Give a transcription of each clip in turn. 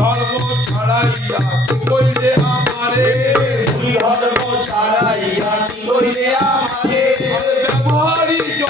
ধর্ম ছাড়াইয়া কইলে আমারে। ধর্ম ছাড়াইয়া কইলে আমারে। ব্যবহারিক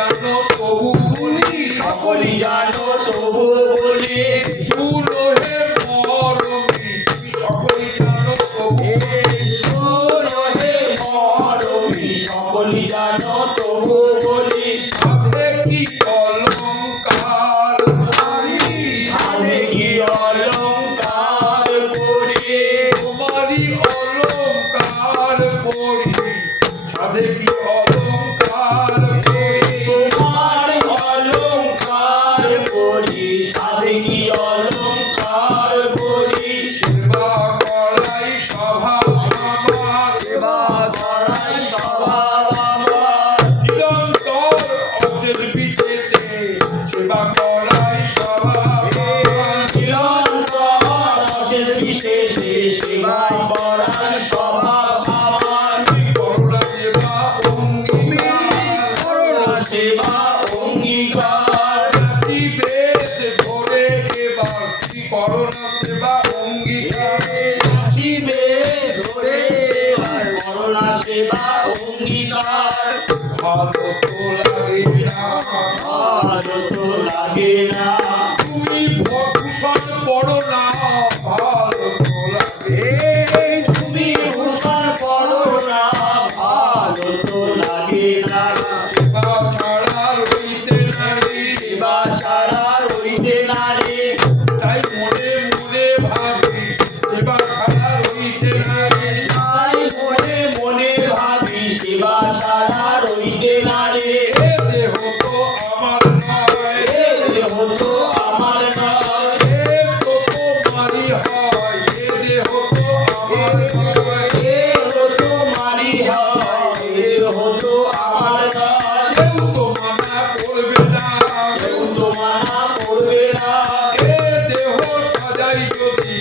জানো তবু বলি সকলি জানো তবু বলি সুর হে মরমি সকলি জানো তবু সুর মরমি সকলি জানো তবু বলি, সাধে কি অলঙ্কার করি, সাধে কি অলঙ্কার করি, তোমারই অলঙ্কার করি, সাধে কি সেবা করাই স্বভাব বিশেষ সেবা করার স্বভাব আমার করোনা সেবা অঙ্গীকার। করোনা সেবা অঙ্গীকার। বেশ ভরে এবার করোনা সেবা অঙ্গীকার। বেশ ধরে করোনা সেবা অঙ্গীকার। ভালো তো লাগে না। ভালো তুমি ভরসা পড়ো না।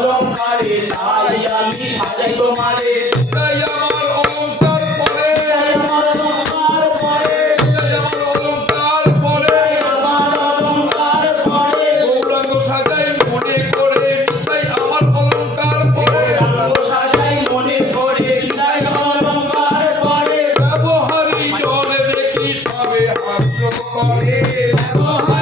কলম কারে তাই আমি সাজাই তোমারে। তাই আমার অলঙ্কার পরে। আমার অলঙ্কার পরে। তাই আমার অলঙ্কার পরে। আমার অলঙ্কার পরে। গৌরাঙ্গ সাজাই মনে করে তাই আমার অলঙ্কার পরে। গৌরাঙ্গ সাজাই মনে করে তাই আমার অলঙ্কার পরে। ব্যবহারী জল দেখি সবে হাস্য করে ব্যবহার